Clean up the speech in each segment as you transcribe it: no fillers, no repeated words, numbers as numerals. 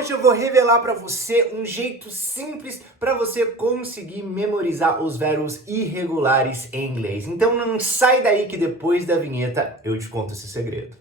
Hoje eu vou revelar para você um jeito simples para você conseguir memorizar os verbos irregulares em inglês. Então não sai daí que depois da vinheta eu te conto esse segredo.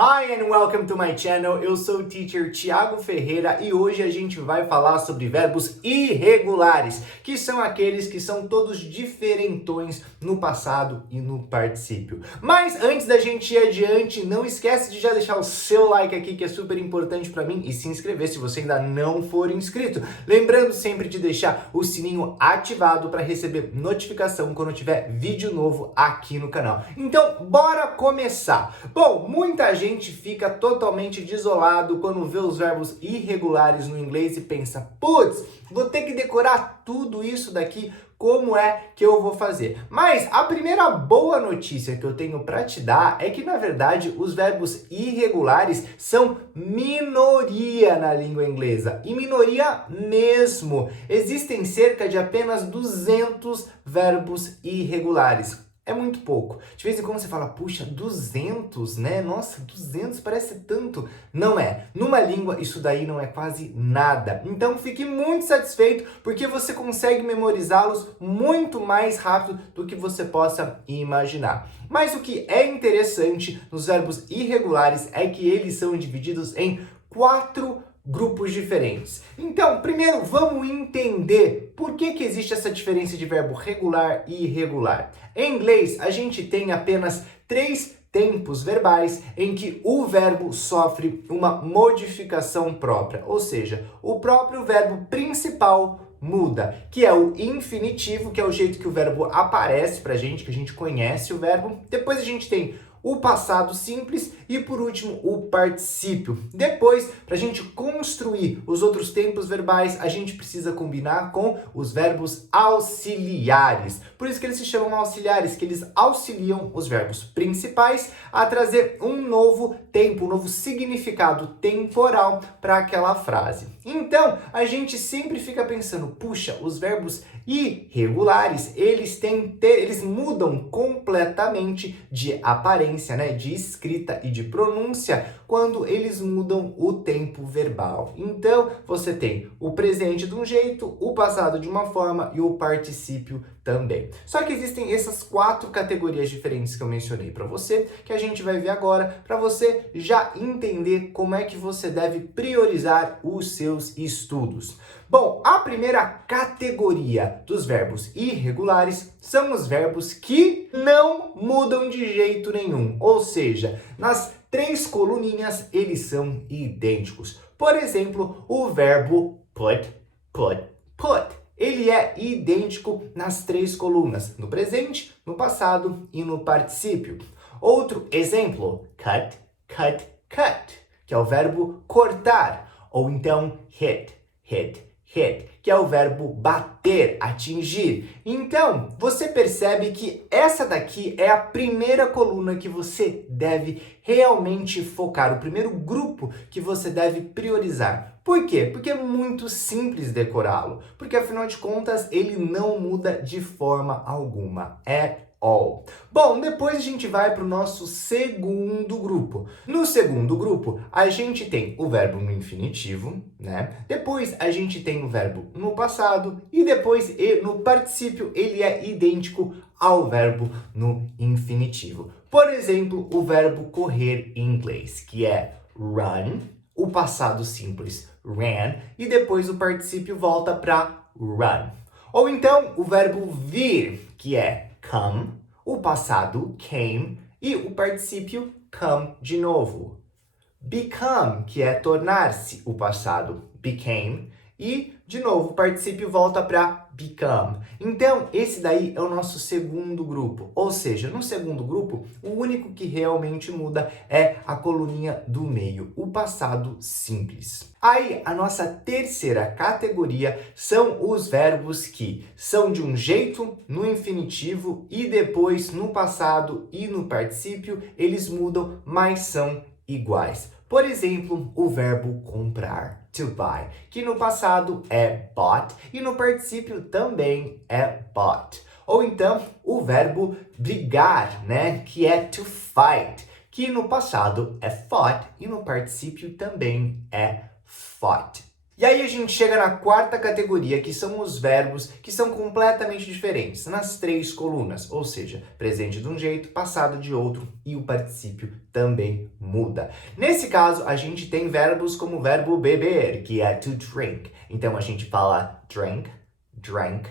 Hi and welcome to my channel. Eu sou o teacher Thiago Ferreira e hoje a gente vai falar sobre verbos irregulares, que são aqueles que são todos diferentões no passado e no particípio. Mas antes da gente ir adiante, não esquece de já deixar o seu like aqui, que é super importante para mim, e se inscrever se você ainda não for inscrito. Lembrando sempre de deixar o sininho ativado para receber notificação quando tiver vídeo novo aqui no canal. Então, bora começar! Bom, muita gente fica totalmente desolado quando vê os verbos irregulares no inglês e pensa, putz, vou ter que decorar tudo isso daqui, como é que eu vou fazer? Mas a primeira boa notícia que eu tenho para te dar é que, na verdade, os verbos irregulares são minoria na língua inglesa. E minoria mesmo. Existem cerca de apenas 200 verbos irregulares. É muito pouco. De vez em quando você fala, puxa, 200, né? Nossa, 200 parece tanto. Não é. Numa língua, isso daí não é quase nada. Então, fique muito satisfeito, porque você consegue memorizá-los muito mais rápido do que você possa imaginar. Mas o que é interessante nos verbos irregulares é que eles são divididos em 4 grupos diferentes. Então, primeiro vamos entender por que existe essa diferença de verbo regular e irregular. Em inglês, a gente tem apenas 3 tempos verbais em que o verbo sofre uma modificação própria, ou seja, o próprio verbo principal muda, que é o infinitivo, que é o jeito que o verbo aparece pra gente, que a gente conhece o verbo. Depois a gente tem o passado simples e, por último, o particípio. Depois, para a gente construir os outros tempos verbais, a gente precisa combinar com os verbos auxiliares. Por isso que eles se chamam auxiliares, que eles auxiliam os verbos principais a trazer um novo tempo, um novo significado temporal para aquela frase. Então, a gente sempre fica pensando, puxa, os verbos irregulares, eles mudam completamente de aparência, né, de escrita e de pronúncia quando eles mudam o tempo verbal. Então, você tem o presente de um jeito, o passado de uma forma e o particípio também. Só que existem essas 4 categorias diferentes que eu mencionei para você, que a gente vai ver agora, para você já entender como é que você deve priorizar os seus estudos. Bom, a primeira categoria dos verbos irregulares são os verbos que não mudam de jeito nenhum, ou seja, nas 3 coluninhas eles são idênticos. Por exemplo, o verbo put, put, put. Ele é idêntico nas 3 colunas, no presente, no passado e no particípio. Outro exemplo, cut, cut, cut, que é o verbo cortar, ou então hit, hit, hit, que é o verbo bater, atingir. Então, você percebe que essa daqui é a primeira coluna que você deve realmente focar, o primeiro grupo que você deve priorizar. Por quê? Porque é muito simples decorá-lo. Porque, afinal de contas, ele não muda de forma alguma. All. Bom, depois a gente vai para o nosso segundo grupo. No segundo grupo, a gente tem o verbo no infinitivo, né? Depois a gente tem o verbo no passado e depois no particípio ele é idêntico ao verbo no infinitivo. Por exemplo, o verbo correr em inglês, que é run, o passado simples ran e depois o particípio volta para run. Ou então o verbo vir, que é come, o passado came e o particípio come de novo. Become, que é tornar-se, o passado became e, de novo, o particípio volta para become. Então, esse daí é o nosso segundo grupo. Ou seja, no segundo grupo, o único que realmente muda é a coluninha do meio, o passado simples. Aí, a nossa terceira categoria são os verbos que são de um jeito no infinitivo e depois no passado e no particípio eles mudam, mas são iguais. Por exemplo, o verbo comprar, to buy, que no passado é bought e no particípio também é bought. Ou então o verbo brigar, né, que é to fight, que no passado é fought e no particípio também é fought. E aí a gente chega na quarta categoria, que são os verbos que são completamente diferentes, nas 3 colunas, ou seja, presente de um jeito, passado de outro e o particípio também muda. Nesse caso, a gente tem verbos como o verbo beber, que é to drink. Então a gente fala drink, drank,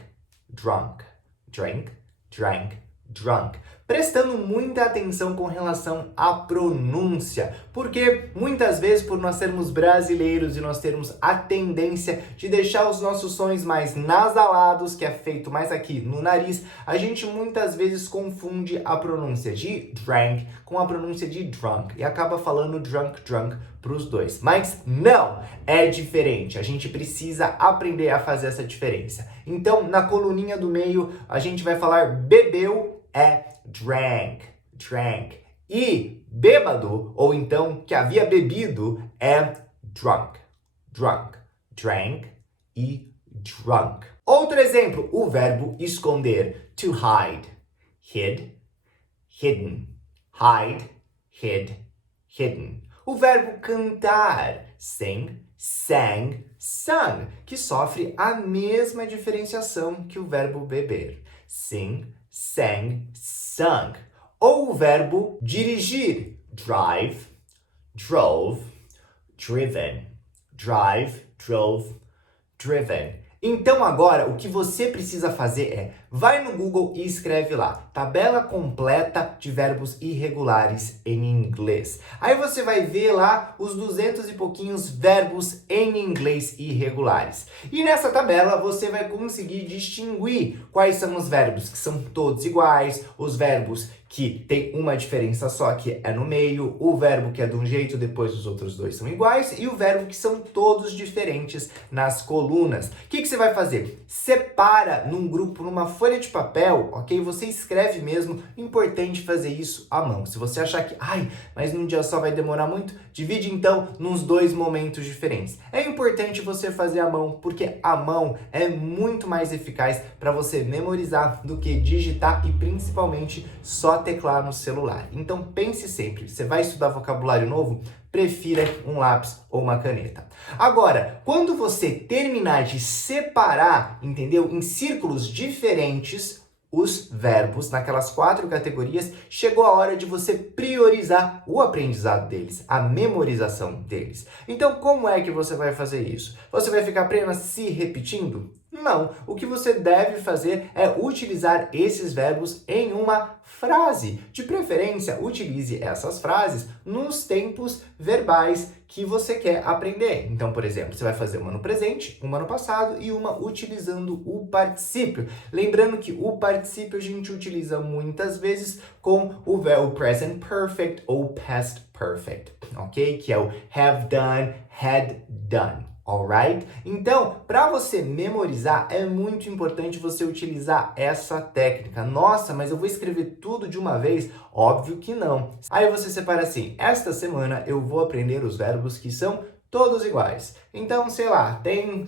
drunk, drink, drank, drunk. Prestando muita atenção com relação à pronúncia, porque muitas vezes por nós sermos brasileiros e nós termos a tendência de deixar os nossos sons mais nasalados, que é feito mais aqui no nariz, a gente muitas vezes confunde a pronúncia de drank com a pronúncia de drunk e acaba falando drunk, drunk para os dois. Mas não, é diferente. A gente precisa aprender a fazer essa diferença. Então, na coluninha do meio, a gente vai falar bebeu é drank, drank. E bêbado, ou então que havia bebido, é drunk, drunk, drank e drunk. Outro exemplo, o verbo esconder, to hide, hid, hidden, hide, hid, hidden. O verbo cantar, sing, sang, sung, que sofre a mesma diferenciação que o verbo beber, sing, sang, sung. Ou o verbo dirigir, drive, drove, driven, drive, drove, driven. Então agora o que você precisa fazer é, vai no Google e escreve lá, tabela completa de verbos irregulares em inglês. Aí você vai ver lá os 200 e pouquinhos verbos em inglês irregulares. E nessa tabela você vai conseguir distinguir quais são os verbos que são todos iguais, os verbos que tem uma diferença só, que é no meio, o verbo que é de um jeito, depois os outros dois são iguais, e o verbo que são todos diferentes nas colunas. O que você vai fazer? Separa num grupo, numa folha de papel, ok? Você escreve mesmo, importante fazer isso à mão. Se você achar que, mas num dia só vai demorar muito, divide então nos 2 momentos diferentes. É importante você fazer à mão, porque a mão é muito mais eficaz para você memorizar do que digitar e principalmente só teclar no celular. Então pense sempre, você vai estudar vocabulário novo? Prefira um lápis ou uma caneta. Agora, quando você terminar de separar, entendeu? Em círculos diferentes, os verbos naquelas 4 categorias, chegou a hora de você priorizar o aprendizado deles, a memorização deles. Então, como é que você vai fazer isso? Você vai ficar apenas se repetindo? Não. O que você deve fazer é utilizar esses verbos em uma frase. De preferência, utilize essas frases nos tempos verbais que você quer aprender. Então, por exemplo, você vai fazer uma no presente, uma no passado e uma utilizando o particípio. Lembrando que o particípio a gente utiliza muitas vezes com o verbo present perfect ou past perfect, ok? Que é o have done, had done. Alright? Então, para você memorizar, é muito importante você utilizar essa técnica. Nossa, mas eu vou escrever tudo de uma vez? Óbvio que não. Aí você separa assim, esta semana eu vou aprender os verbos que são todos iguais. Então, sei lá, tem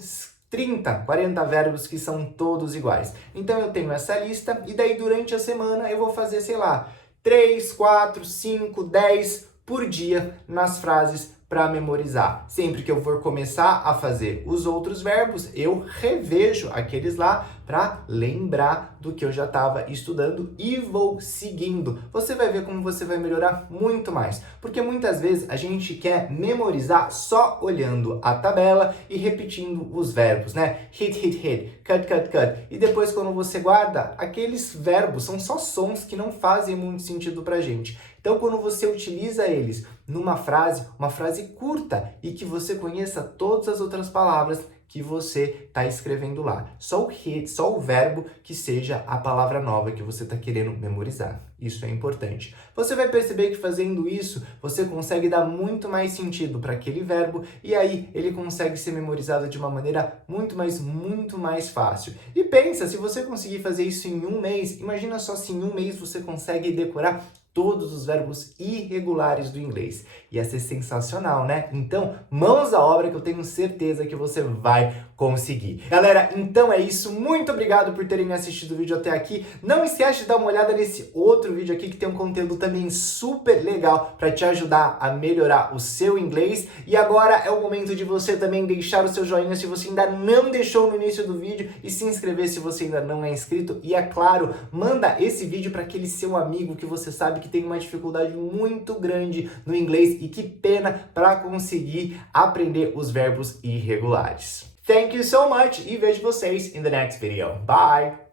30, 40 verbos que são todos iguais. Então, eu tenho essa lista e daí durante a semana eu vou fazer, sei lá, 3, 4, 5, 10 por dia nas frases para memorizar. Sempre que eu for começar a fazer os outros verbos, eu revejo aqueles lá para lembrar do que eu já estava estudando e vou seguindo. Você vai ver como você vai melhorar muito mais, porque muitas vezes a gente quer memorizar só olhando a tabela e repetindo os verbos, né? Hit, hit, hit, cut, cut, cut. E depois quando você guarda, aqueles verbos são só sons que não fazem muito sentido pra gente. Então, quando você utiliza eles numa frase, uma frase curta e que você conheça todas as outras palavras que você está escrevendo lá. Só o hit, só o verbo que seja a palavra nova que você está querendo memorizar. Isso é importante. Você vai perceber que fazendo isso, você consegue dar muito mais sentido para aquele verbo e aí ele consegue ser memorizado de uma maneira muito mais fácil. E pensa, se você conseguir fazer isso em um mês, imagina só se em um mês você consegue decorar todos os verbos irregulares do inglês. Ia ser sensacional, né? Então, mãos à obra que eu tenho certeza que você vai conseguir. Galera, então é isso. Muito obrigado por terem assistido o vídeo até aqui. Não esquece de dar uma olhada nesse outro vídeo aqui que tem um conteúdo também super legal para te ajudar a melhorar o seu inglês. E agora é o momento de você também deixar o seu joinha se você ainda não deixou no início do vídeo e se inscrever se você ainda não é inscrito. E é claro, manda esse vídeo para aquele seu amigo que você sabe que tem uma dificuldade muito grande no inglês e que pena para conseguir aprender os verbos irregulares. Thank you so much e vejo vocês in the next video. Bye!